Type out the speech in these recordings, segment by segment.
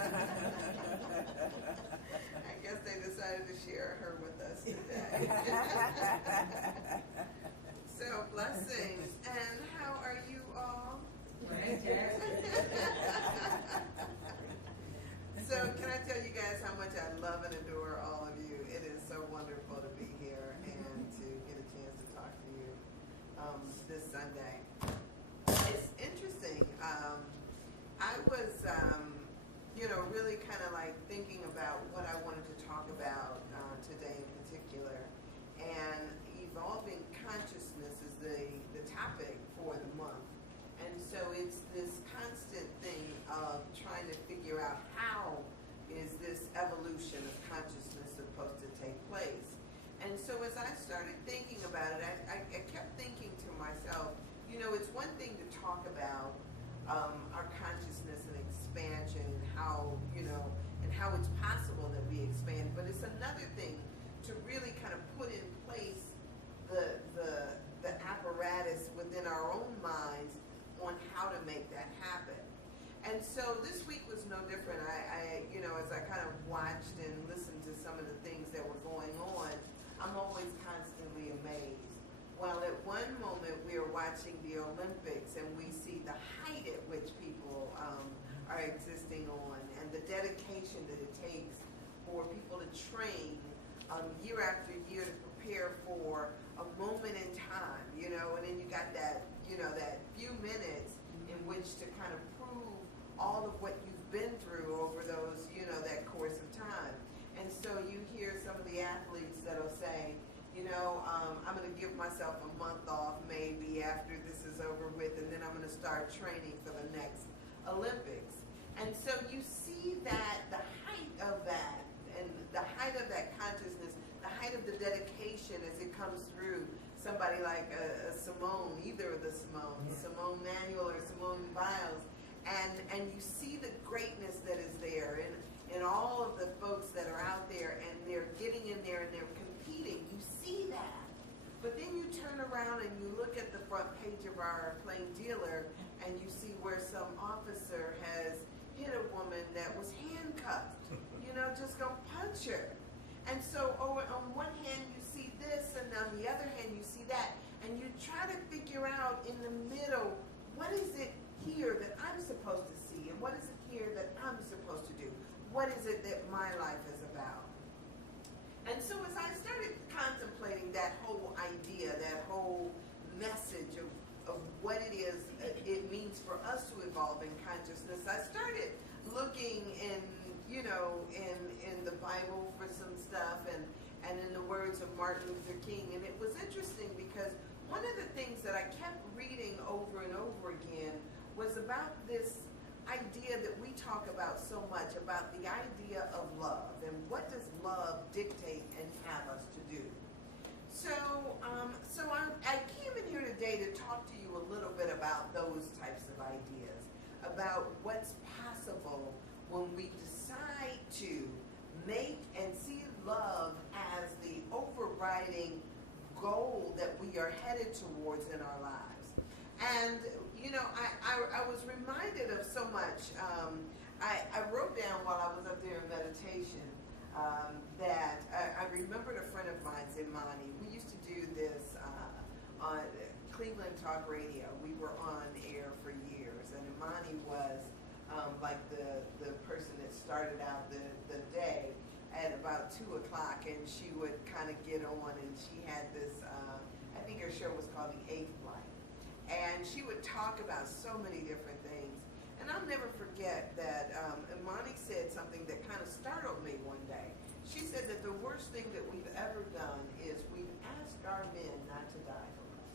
I guess they decided to share her with us today. So, blessings. And how are you all? So, can I tell you guys how much I love and adore all of you? It is so wonderful to be here and to get a chance to talk to you this Sunday. It's interesting. I was, really kind of like thinking about what I wanted to talk about today in particular. And evolving consciousness is the topic for the month. And so it's this constant thing of trying to figure out how is this evolution of consciousness supposed to take place. And so as I started thinking about it, I kept thinking to myself, it's one thing to talk about our consciousness and expansion and how it's possible that we expand, but it's another thing to really kind of put in place the apparatus within our own minds on how to make that happen. And so this week was no different. I as I kind of watched and listened to some of the things that were going on, I'm always constantly amazed. Well, at one moment we are watching the Olympics and we see the height at which people are existing on and the dedication that it takes for people to train year after year to prepare for a moment in time, and then you got that, that few minutes in which to kind of prove all of what you've been through over those, that course of time. And so you hear some of the athletes that'll say, I'm going to give myself a month off maybe after this is over with, and then I'm going to start training for the next Olympics. And so you see that the height of that, and the height of that consciousness, the height of the dedication as it comes through somebody like a Simone, either of the Simones, Simone Manuel or Simone Biles, and you see the greatness that is there and all of the folks that are out there and they're getting in there and they're competing. You see that. But then you turn around and you look at the front page of our plain dealer and you see where some officer has hit a woman that was handcuffed, just gonna punch her. And so on one hand you see this and on the other hand you see that, and you try to figure out in the middle, what is it here that I'm supposed to see and what is it here that I'm supposed to do? What is it that my life is about? And so as I started contemplating that whole idea, that whole message of what it is it means for us to evolve in consciousness, I started looking in the Bible for some stuff and in the words of Martin Luther King. And it was interesting because one of the things that I kept reading over and over again was about this idea that we talk about so much, about the idea of love and what does love dictate and have us to do. So I came in here today to talk to you a little bit about those types of ideas, about what's possible when we decide to make and see love as the overriding goal that we are headed towards in our lives. And, I was reminded of so much. I wrote down while I was up there in meditation that I remembered a friend of mine, Imani. We used to do this on Cleveland Talk Radio. We were on air for years, and Imani was like the person that started out the day at about 2 o'clock, and she would kind of get on, and she had this, I think her show was called The Eighth Life. And she would talk about so many different things. And I'll never forget that Imani said something that kind of startled me one day. She said that the worst thing that we've ever done is we've asked our men not to die for us.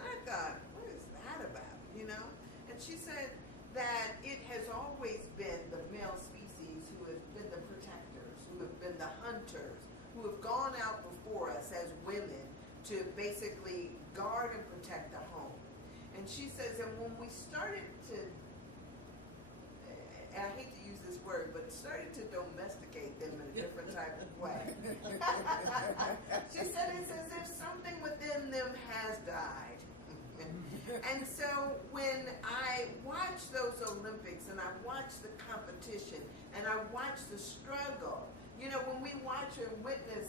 And I thought, what is that about, And she said that it has always been the male species who have been the protectors, who have been the hunters, who have gone out before us as women to basically guard and protect the home. And she says, and when we started to, and I hate to use this word, but started to domesticate them in a different type of way. She said it's as if something within them has died. And so when I watch those Olympics and I watch the competition and I watch the struggle, you know, when we watch and witness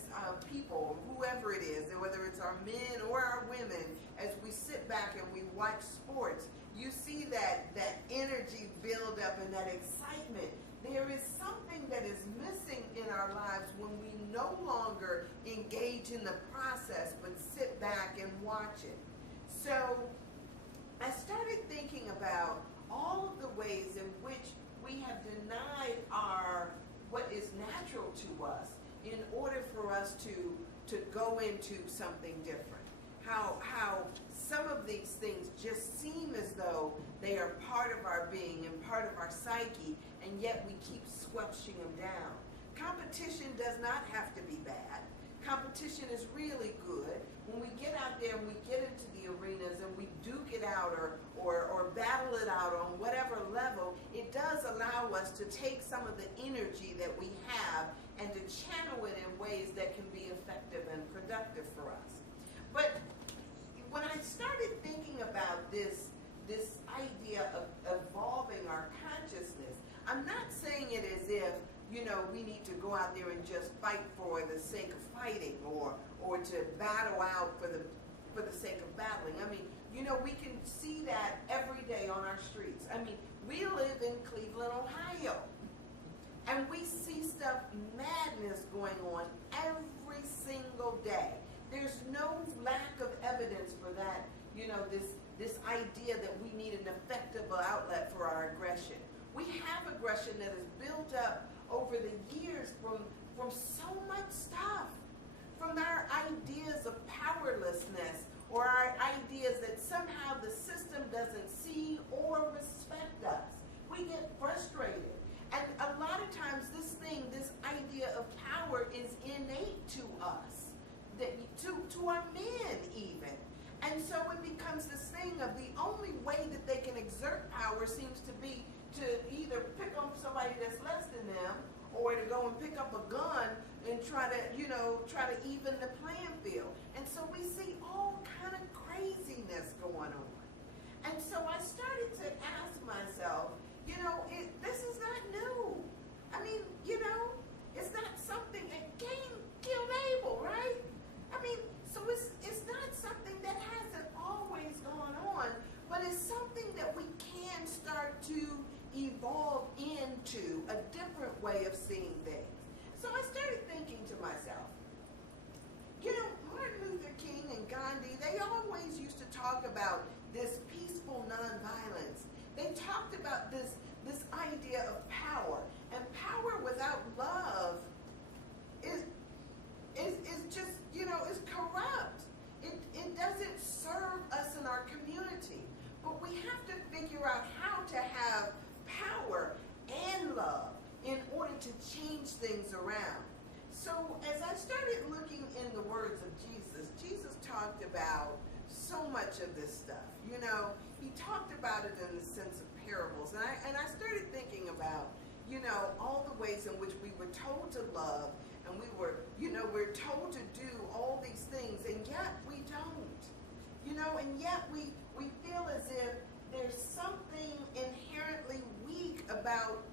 people, whoever it is, whether it's our men or our women, as we sit back and we watch sports, you see that energy build up and that excitement. There is something that is missing in our lives when we no longer engage in the process but sit back and watch it. So I started thinking about all of the ways in which we have denied what is natural to us in order for us to go into something different. How some of these things just seem as though they are part of our being and part of our psyche, and yet we keep squelching them down. Competition does not have to be bad. Competition is really good. When we get out there and we get into the arenas and we duke it out or battle it out on whatever level, it does allow us to take some of the energy that we have and to channel it in ways that can be effective and productive for us. But when I started thinking about this idea of evolving our consciousness, I'm not saying it as if, you know, we need to go out there and just fight for the sake of fighting or to battle out for the sake of battling. I mean, you know, we can see that every day on our streets. I mean, we live in Cleveland, Ohio, and we see stuff, madness going on every single day. There's no lack of evidence for that, you know, this idea that we need an effective outlet for our aggression. We have aggression that is built up over the years from so much stuff, from our ideas of powerlessness or our ideas that somehow the system doesn't see or respect us. We get frustrated. And a lot of times this idea of power is innate to us, to our men even. And so it becomes this thing of the only way that they can exert power seems to be to either pick up somebody that's less than them or to go and pick up a gun and try to even the playing field. And so we see all kind of craziness going on. And so I started to ask myself, you know, this is not new. I mean, you know, it's not something that Cain killed Abel, right? I mean, so it's not something that hasn't always gone on, but it's something that we can start to evolve into a different way of seeing things. So I started thinking to myself, you know, Martin Luther King and Gandhi, they always used to talk about this peaceful nonviolence. They talked about this idea of power, and power without love is just, you know, is corrupt. It doesn't serve us in our community. But we have to figure out how to have power and love in order to change things around. So as I started looking in the words of Jesus, Jesus talked about so much of this stuff. You know, he talked about it in the sense of parables. And I started thinking about, you know, all the ways in which we were told to love, and we're told to do all these things, and yet we don't. You know, and yet we feel as if there's something inherently weak about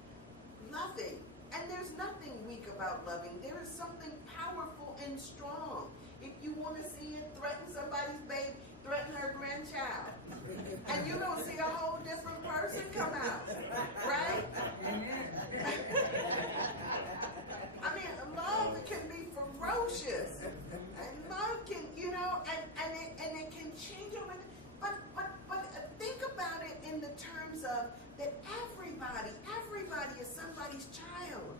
loving. And there's nothing weak about loving. There is something powerful and strong. If you want to see it threaten somebody's baby, threaten her grandchild. And you're going to see a whole different person come out. Right? I mean, love can be ferocious. And love can, you know, and it can change over. But think about it in the terms of that everybody is somebody's child.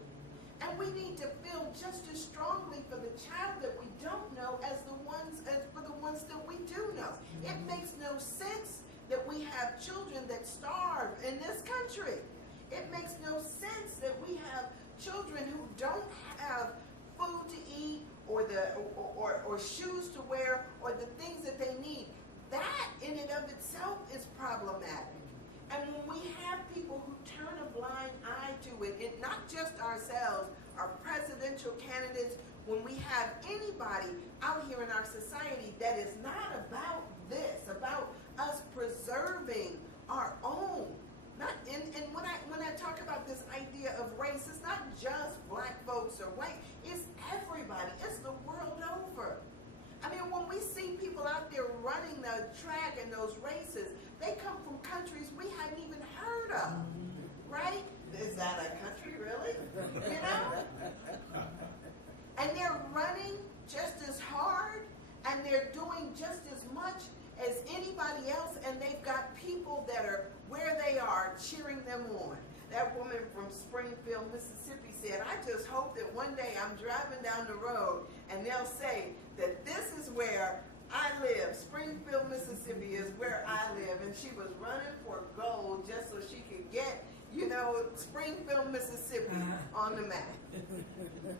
And we need to feel just as strongly for the child that we don't know as for the ones that we do know. It makes no sense that we have children that starve in this country. It makes no sense that we have children who don't have food to eat or shoes to wear or the things that they need. That in and of itself is problematic. And when we have people who turn a blind eye to it, not just ourselves, our presidential candidates, when we have anybody out here in our society that is not about this, about us preserving our own. And when I talk about this idea of race, it's not just black folks or white. It's everybody. It's the world over. I mean, when we see people out there running the track and those races, they come from countries we hadn't even heard of, right? Is that a country, really? You know? And they're running just as hard, and they're doing just as much as anybody else, and they've got people that are where they are cheering them on. That woman from Springfield, Mississippi said, I just hope that one day I'm driving down the road and they'll say that this is where I live. Springfield, Mississippi is where I live. And she was running for gold just so she could get, you know, Springfield, Mississippi on the map.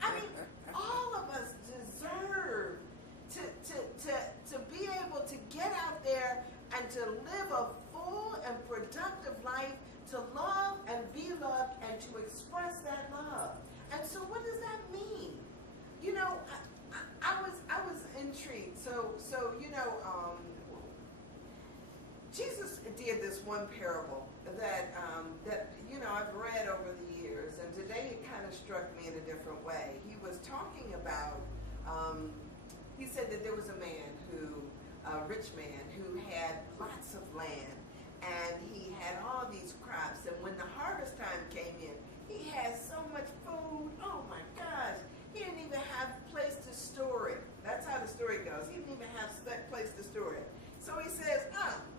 I mean, all of us deserve to be able to get out there and to live a full and productive life, to love and be loved and to express that love. And so what does that mean? You know, I was intrigued. So you know, Jesus did this one parable that you know, I've read over the years, and today it kind of struck me in a different way. He was talking about, he said that there was a rich man who had lots of land, and he had all these crops, and when the harvest time came in, he had so much food, oh my gosh, he didn't even have a place to store it. That's how the story goes. He didn't even have a place to store it. So he says,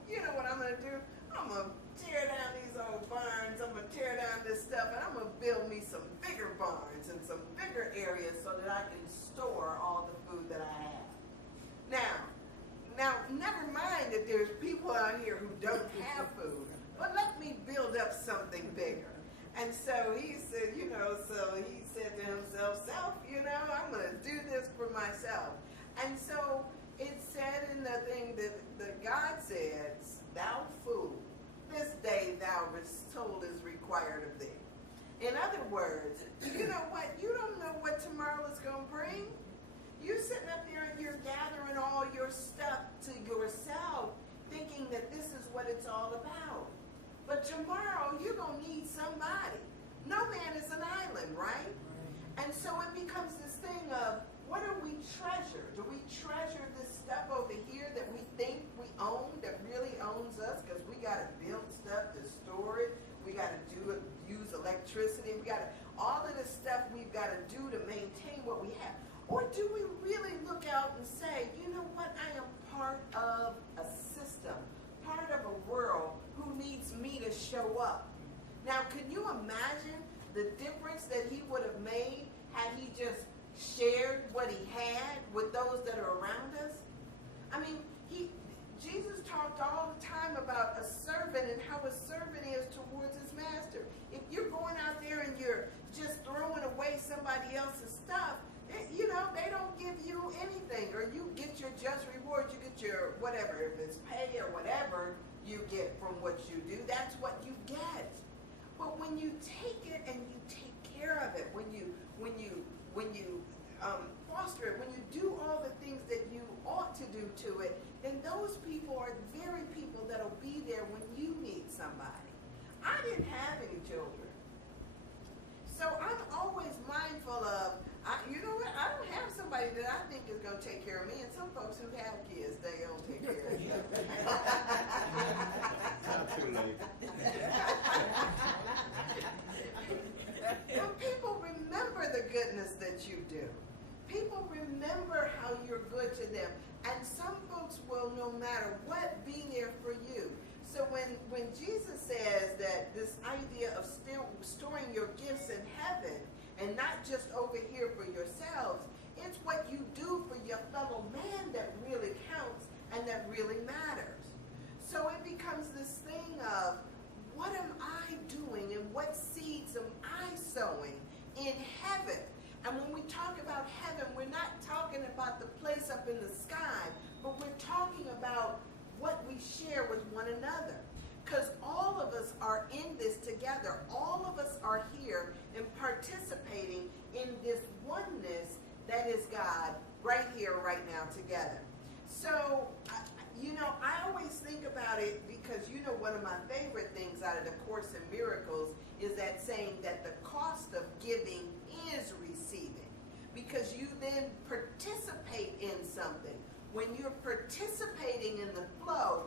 you know what I'm going to do? I'm going to tear down these old barns, I'm going to tear down this stuff, and I'm going to build me some bigger barns and some bigger areas so that I can store all the food that I have. Now, never mind that there's people out here who don't have food, but let me build up something bigger. And so he said, you know, so he said to himself, you know, I'm going to do this for myself. And so it said in the thing that God said, thou fool, this day thou soul is required of thee. In other words, you know what? You don't know what tomorrow is going to bring. You're sitting up there and you're gathering all your stuff to yourself, thinking that this is what it's all about. But tomorrow, you're going to need somebody. No man is an island, right? And so it becomes this thing of, what do we treasure? Do we treasure this stuff over here that we think we own, that really owns us? Because we got to build stuff to store it. We got to use electricity. We got to, all of this stuff we've got to do to maintain what we have. Or do we really look out and say, you know what, I am part of a system, part of a world who needs me to show up. Now, can you imagine the difference that he would have made had he just shared what he had with those that are around us? I mean, Jesus talked all the time about a servant and how a servant is towards his master. If you're going out there and you're just throwing away somebody else's stuff, you know, they don't give you anything, or you get your just reward, you get your whatever, if it's pay or whatever you get from what you do, that's what you get. But when you take it and you take care of it, when you foster it, when you do all the things that you ought to do to it, then those people are the very people that'll be there when you need somebody. I didn't have any children, so I'm always mindful of, you know what, I don't have somebody that I think is going to take care of me, and some folks who have kids, they don't take care of you. Not too late. And people remember the goodness that you do. People remember how you're good to them. And some folks will, no matter what, be there for you. So when Jesus says that this idea of still storing your gifts in heaven and not just over here for yourselves, it's what you do for your fellow man that really counts and that really matters. So it becomes this thing of, what am I doing and what seeds am I sowing in heaven? And when we talk about heaven, we're not talking about the place up in the sky, but we're talking about what we share with one another. Because all of us are in this together. All of us are here and participating in this oneness that is God right here, right now, together. So, you know, I always think about at saying that the cost of giving is receiving, because you then participate in something. When you're participating in the flow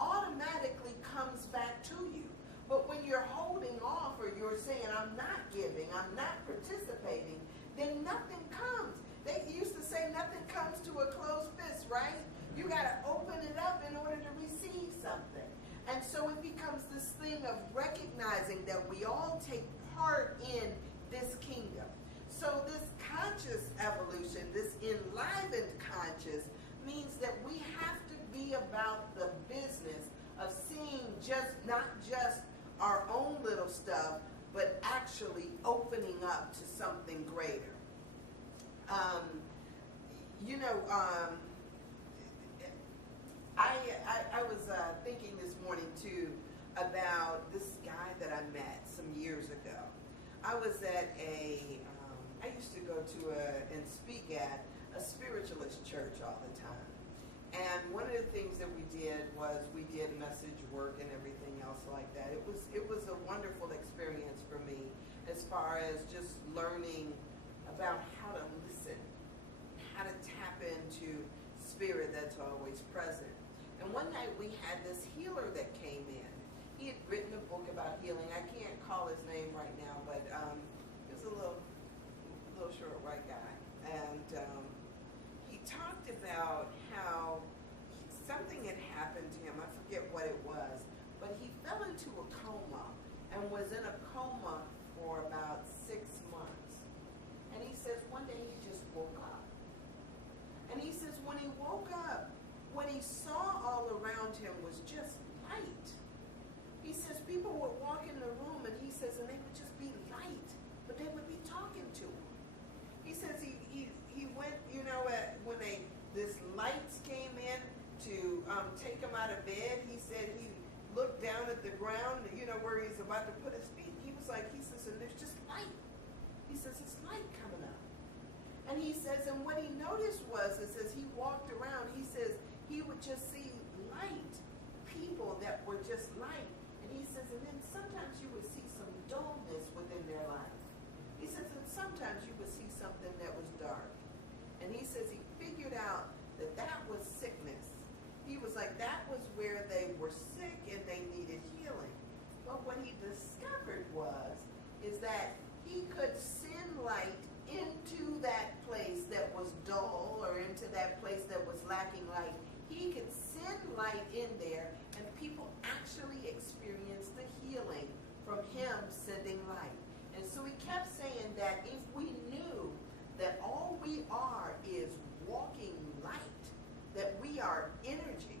automatically comes back to you. But when you're holding off, or you're saying, I'm not giving, I'm not participating, then nothing comes. They used to say nothing comes to a closed fist, right? You got to open it up in order to receive something. And so it becomes this thing of recognizing that we all take part in this kingdom. So this conscious evolution, this enlivened conscious, means that we have to be about the business of seeing not just our own little stuff, but actually opening up to something greater. I was thinking this morning too about this guy that I met some years ago. I was at I used to go to and speak at a spiritualist church all the time. And one of the things that we did was we did message work and everything else like that. It was a wonderful experience for me, as far as just learning about how to listen, how to tap into spirit that's always present. And one night we had this healer that came in. He had written a book about healing. I can't call his name right now, but he was a little short white guy. And he talked about how something had happened to him. I forget what it was, but he fell into a coma and was in a coma for about 6 months. And he says one day he just woke up. And he says when he woke up, what he saw all around him was just light. He says people would walk in the room, and he says, and they would just be light, but they would be talking to him. He says he went, when this lights came in to take him out of bed, he said he looked down at the ground, where he's about to put his feet. He says, and there's just light. He says, it's light coming up. And he says, and what he noticed was, it says he walked around, he says he would just see light, people that were just light. And he says, and then sometimes you would see some dullness within their life. He says, and sometimes you would see something that was dark. And he says he figured out that was sickness. He was like, that was where they were sick and they needed healing. But what he discovered is that he could send light into that place that was dull, or into that place that was lacking light. He could send light in there, and people actually experienced the healing from him sending light. And so he kept saying that if we knew that all we are is walking light, that we are energy,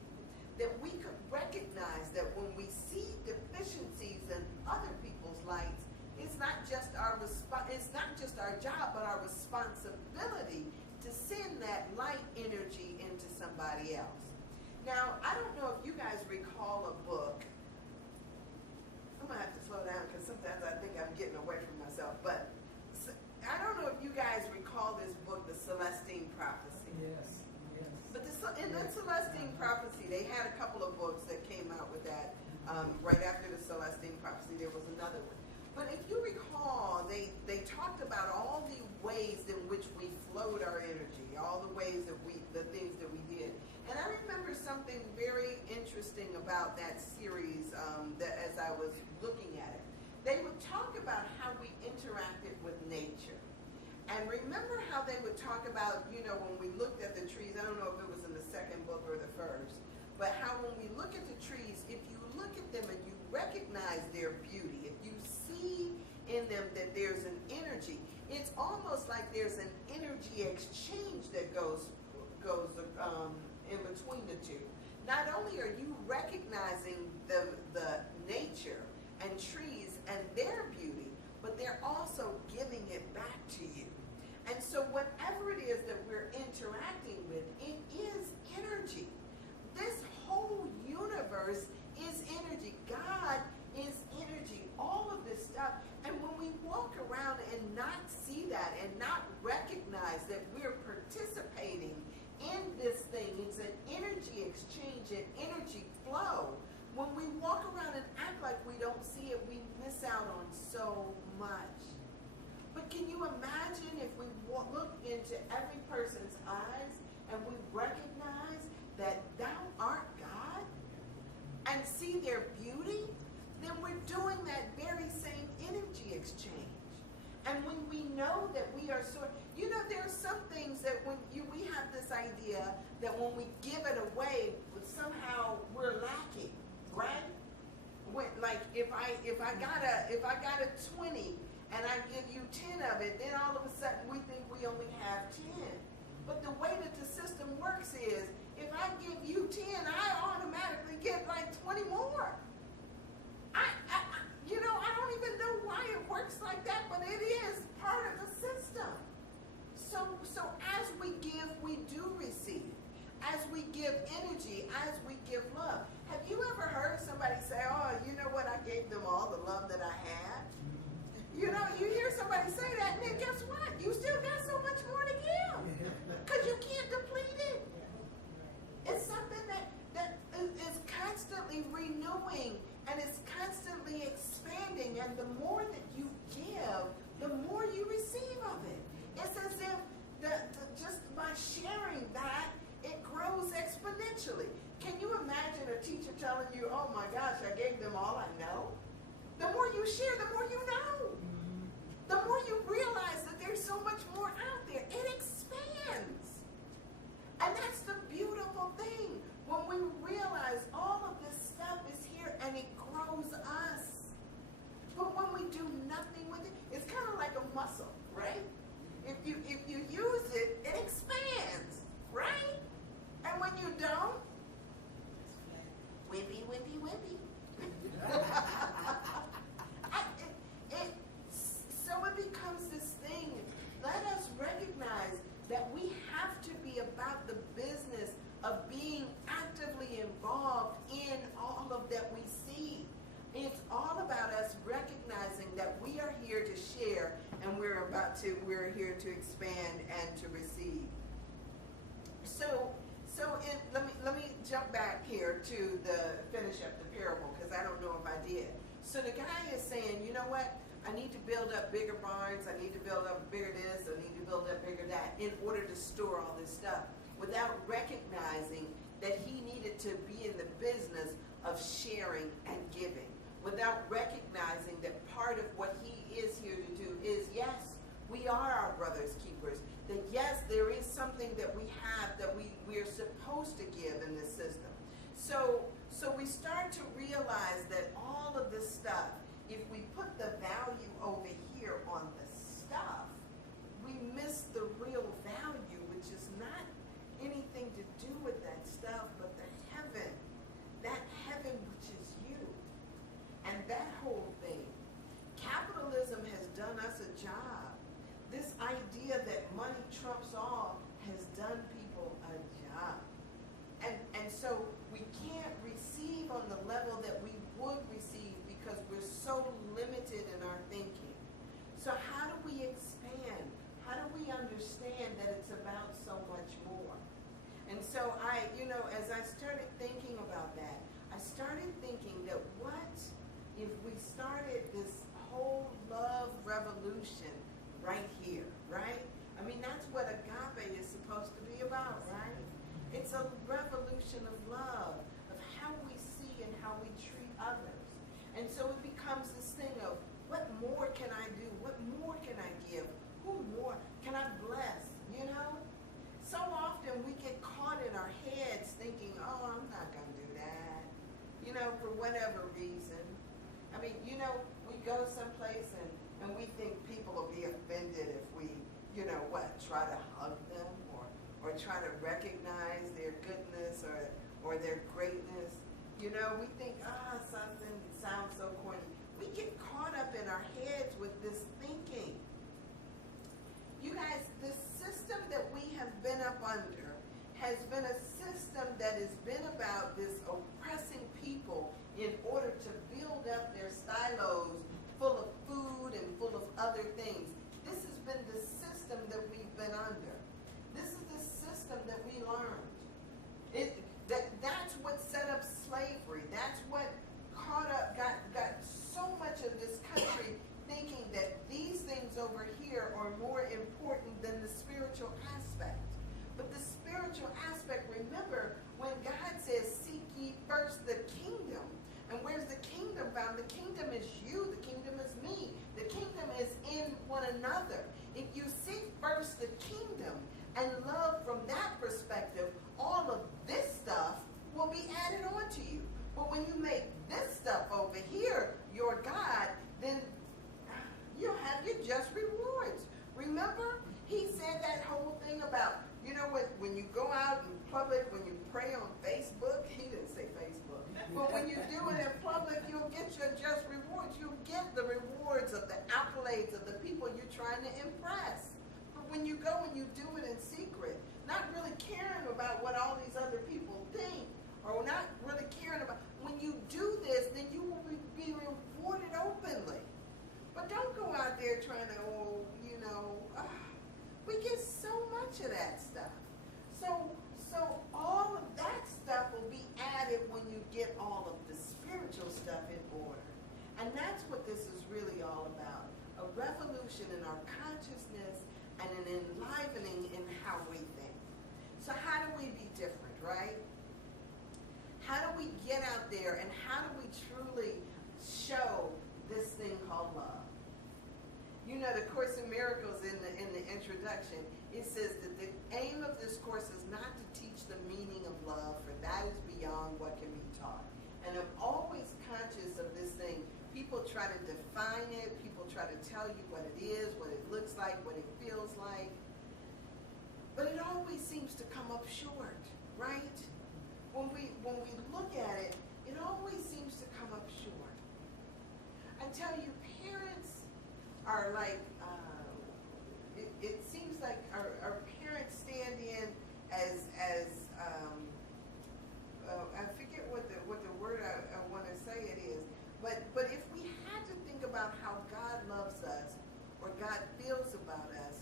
that we could recognize that when we see deficiencies in other people's lights, it's not just our job, but our responsibility to send that light energy into somebody else. Now, I don't know if you guys recall a book. I'm going to have to slow down because sometimes I think I'm getting away from myself. But I don't know if you guys recall this book, The Celestine Prophecy. Yes. But in the Celestine Prophecy, they had a couple of books that came out with that. Right after the Celestine Prophecy, there was another one. But if you recall, they talked about all the ways in which we flowed our energy, all the ways that the things that we did. And I remember something very interesting about that series that as I was looking at it. They would talk about how we interacted with nature. And remember how they would talk about, when we looked at the trees, I don't know if it was in the second book or the first, but how when we look at the trees, if you look at them and you recognize their beauty, if you see in them that there's an energy, it's almost like there's an energy exchange that goes in between the two. Not only are you recognizing the nature and trees and their beauty, but they're also giving it back to you. And so whatever it is that we're interacting with, it is energy. This whole universe is energy. God is energy. All of this stuff. And when we walk around and not see that and not recognize that we're participating in this thing, it's an energy exchange, an energy flow. When we walk around and act like we don't see it, we miss out on can you imagine if we look into every person's eyes and we recognize that thou art God and see their beauty? Then we're doing that very same energy exchange. And when we know that we are there are some things that we have this idea that when we give it away, somehow we're lacking, right? Like if I got a 20 and I give you 10 of it, then all of a sudden we think we only have 10. But the way that the system works is, if I give you 10, I automatically get like 20 more. I don't even know why it works like that, but it is part of the system. So as we give, we do receive. As we give energy, as we give love. Have you ever heard somebody say, oh, you know what, I gave them all the love that I had? You hear somebody say that, and then guess what? You still got so much more to give. Because you can't deplete it. It's something that is constantly renewing, and it's constantly expanding, and the more that you give, the more you receive of it. It's as if just by sharing that, it grows exponentially. Can you imagine a teacher telling you, oh my gosh, I gave them all I know? The more you share, the more you know. The more you realize that there's so much more out there. It expands. And that's the beautiful thing. When we realize all of this stuff is here and it grows us. But when we do nothing with it, it's kind of like a muscle, right? If you use it, it expands, right? And when you don't, wimpy, wimpy, wimpy. So it becomes this thing. Let us recognize that we have to be about the business of being actively involved in all of that we see. It's all about us recognizing that we are here to share, and we're here to expand and to receive. Let me jump back here to finish up the parable, because I don't know if I did. So the guy is saying, you know what? I need to build up bigger barns. I need to build up bigger this. I need to build up bigger that in order to store all this stuff, without recognizing that he needed to be in the business of sharing and giving, without recognizing that part of what he is here to do is, yes, we are our brother's keepers. That yes, there is something that we have that we are supposed to give in this system. So we start to realize that all of this stuff, if we put the value over here on the stuff, we miss the real value, which is not anything to do with that stuff, but the heaven. That heaven which is you. And that whole thing. Capitalism has done us a job. This idea that money trumps all has done people a job. And so we can't receive on the level that we would receive because we're so limited in our thinking. So how do we expand? How do we understand that it's about so much more? And so as I started thinking about that, I started thinking that what if we started this whole love revolution right here, right? I mean, that's what agape is supposed to be about, right? It's a revolution of love, of how we see and how we treat others. And so it becomes this thing of, what more can I do? What more can I give? Who more can I bless? So often we get caught in our heads thinking, oh, I'm not going to do that, for whatever reason. I mean, we go someplace and we think people will be offended if we, try to hug them or try to recognize their goodness or their greatness. We think, something sounds so corny. We get caught up in our heads with this thinking. You guys, the system that we have been up under has been a system that has been about this oppressing people in order to build up their silos full of food and full of other things. This has been the system that we've been under. This is the system that we learned. That's what set up slavery. That's what got so much of this country thinking that these things spiritual aspect. But the spiritual aspect, remember, when God says, seek ye first the kingdom. And where's the kingdom found? The kingdom is you. The kingdom is me. The kingdom is in one another. If you seek first the kingdom and love from that perspective, all of this stuff will be added on to you. But when you make this stuff over here your God, then you'll have your just rewards. Remember, he said that whole thing about, you know, when you go out in public, when you pray on Facebook, he didn't say Facebook, but when you do it in public, you'll get your just rewards. You'll get the rewards of the accolades of the people you're trying to impress. But when you go and you do it in secret, not really caring about what all these other people think, or not really caring about, when you do this, then you will be rewarded openly. But don't go out there trying to, we get so much of that stuff. So all of that stuff will be added when you get all of the spiritual stuff in order. And that's what this is really all about. A revolution in our consciousness and an enlivening in how we think. So how do we be different, right? How do we get out there and how do we truly show this thing called love? You know, the Course in Miracles in the introduction, it says that the aim of this course is not to teach the meaning of love, for that is beyond what can be taught. And I'm always conscious of this thing. People try to define it. People try to tell you what it is, what it looks like, what it feels like. But it always seems to come up short, right? When we look at it, it always seems to come up short. I tell you, parents are like, it seems like our parents stand in as I forget what the word I want to say it is, but if we had to think about how God loves us or God feels about us,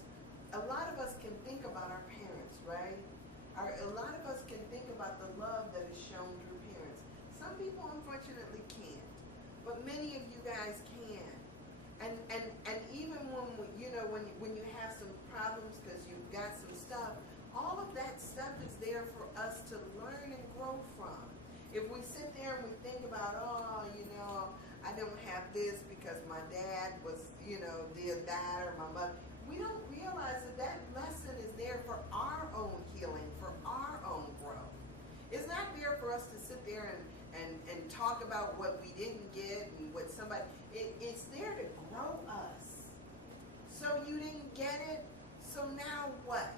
a lot of us can think about our parents, right? A lot of us can think about the love that is shown through parents. Some people unfortunately can't, but many of you guys can. And even when you have some problems because you've got some stuff, all of that stuff is there for us to learn and grow from. If we sit there and we think about, I don't have this because my dad was, did that, or my mother, we don't realize that lesson is there for our own healing, for our own growth. It's not there for us to sit there and talk about what we didn't get and what somebody, it's there to grow us. So you didn't get it, so now what?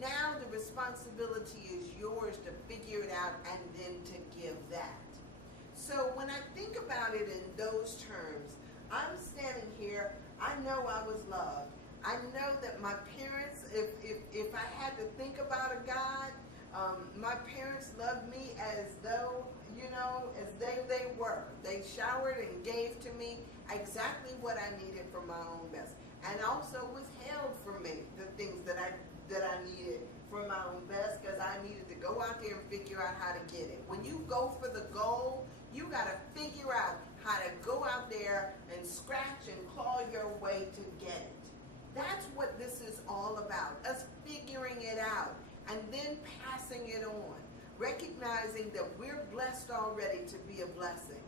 Now the responsibility is yours to figure it out and then to give that. So when I think about it in those terms, I'm standing here, I know I was loved. I know that my parents, if I had to think about a God, my parents loved me as though, as they were. They showered and gave to me exactly what I needed for my own best. And also withheld from me the things that I needed for my own best because I needed to go out there and figure out how to get it. When you go for the goal, you got to figure out how to go out there and scratch and claw your way to get it. That's what this is all about, us figuring it out and then passing it on, recognizing that we're blessed already to be a blessing.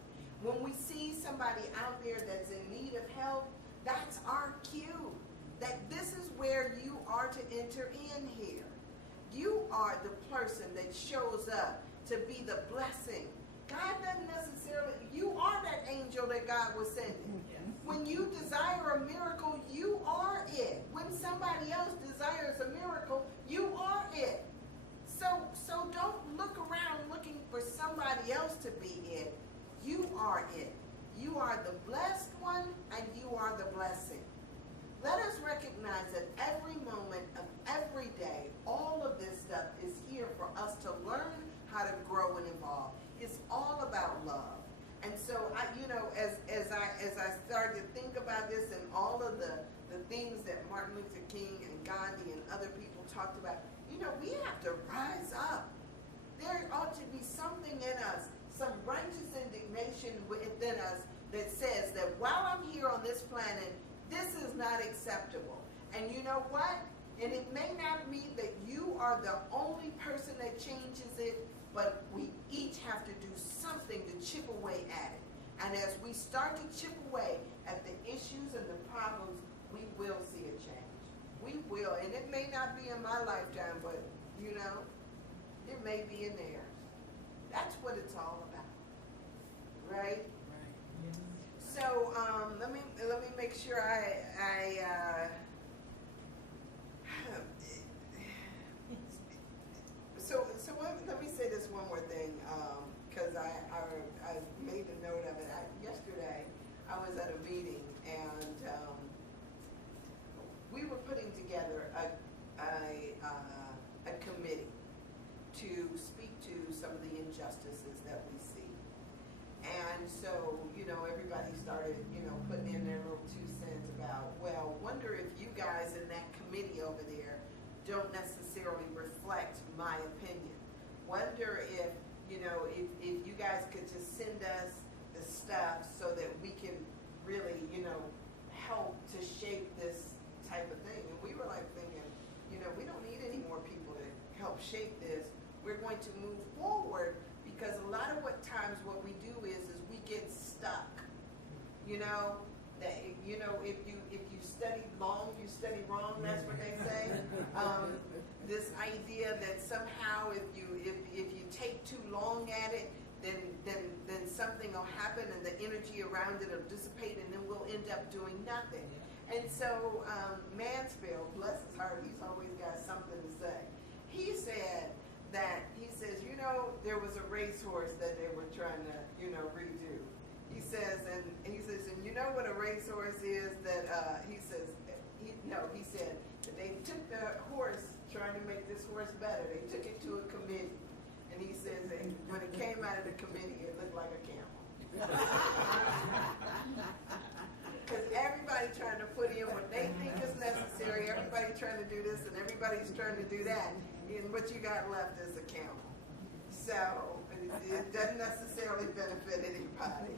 When we see somebody out there that's in need of help, that's our cue, that this is where you are to enter in here. You are the person that shows up to be the blessing. God doesn't necessarily, you are that angel that God was sending. Yes. When you desire a miracle, you are it. When somebody else desires a miracle, you are it. So don't look around looking for somebody else to be it. You are it. You are the blessed one and you are the blessing. Let us recognize that every moment of every day, all of this stuff is here for us to learn how to grow and evolve. It's all about love. And so, as I started to think about this and all of the things that Martin Luther King and Gandhi and other people talked about, we have to rise up. There ought to be something in us, some righteous indignation within us that says that while I'm here on this planet, this is not acceptable. And you know what? And it may not mean that you are the only person that changes it, but we each have to do something to chip away at it. And as we start to chip away at the issues and the problems, we will see a change. We will. And it may not be in my lifetime, but, you know, it may be in theirs. That's what it's all about. Right? So let me make sure let me say this one more thing, because I made a note of it. Yesterday I was at a meeting, and we were putting together a committee to speak to some of the injustices that we see. And so, you know, everybody started, you know, putting in their little 2 cents about, well, wonder if you guys in that committee over there don't necessarily reflect my opinion. Wonder if, you know, if you guys could just send us the stuff so that we can really, you know, help to shape this type of thing. And we were like thinking, you know, we don't need any more people to help shape this. We're going to move forward, because a lot of times what we do is we get stuck. You know, that, you know, if you study long, you study wrong. That's what they say. This idea that somehow if you take too long at it, then something will happen and the energy around it will dissipate, and then we'll end up doing nothing. And so Mansfield, bless his heart, he's always got something to say. He said that, he says, you know, there was a racehorse that they were trying to, you know, redo. He says, and you know what a racehorse is? That he said that they took the horse, trying to make this horse better. They took it to a committee, and he says that when it came out of the committee, it looked like a camel. Because everybody trying to put in what they think is necessary. Everybody trying to do this, and everybody's trying to do that. And what you got left is a camel. So it doesn't necessarily benefit anybody.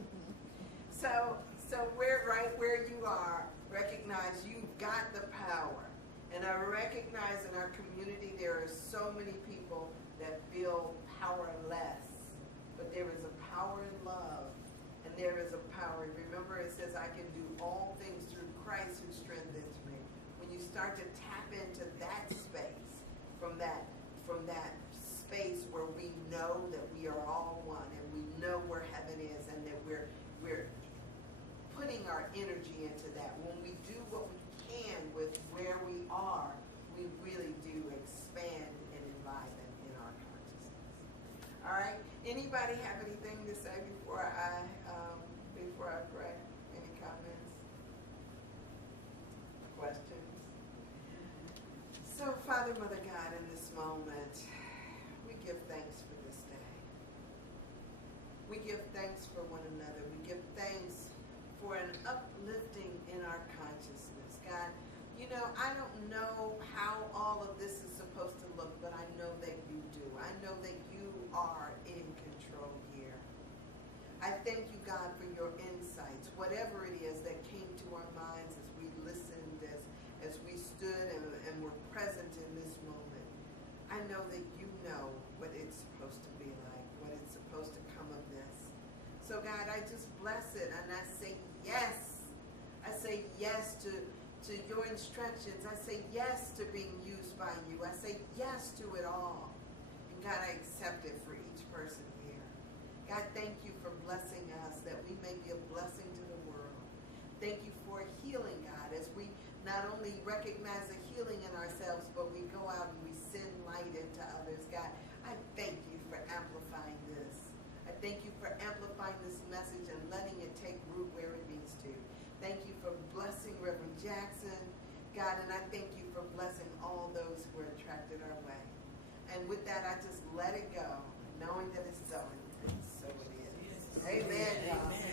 So we're right where you are. Recognize you've got the power. And I recognize in our community there are so many people that feel powerless. But there is a power in love. And there is a power. Remember, it says, I can do all things through Christ who strengthens me. When you start to tap into that space, from that space where we know that we are all one, and we know where heaven is, and that we're putting our energy into that. When we do what we can with where we are, we really do expand and enliven in our consciousness. All right. Anybody have anything to say before I pray? Any comments? Questions? So, Father, Mother God, in this moment, we give thanks for this day. We give thanks for one another. We give thanks for an uplifting in our consciousness. God, you know, I don't know how all of this is supposed to look, but I know that you do. I know that you are in control here. I thank you, God, for your insights, whatever it is that came to our minds as we listened, as we stood and were present in this moment. I know that you know what it's supposed to be like, what it's supposed to come of this. So, God, I just bless it, and I say yes. I say yes to your instructions. I say yes to being used by you. I say yes to it all. And God, I accept it for each person here. God, thank you for blessing us, that we may be a blessing to the world. Thank you for healing, God, as we not only recognize the healing in ourselves, but we go out and we send light into others. God, I thank you for amplifying this. I thank you for amplifying this message and letting it take root where it needs to. Thank you for blessing Reverend Jackson, God, and I thank you for blessing all those who are attracted our way. And with that, I just let it go, knowing that it's done. And so it is. Amen. Amen.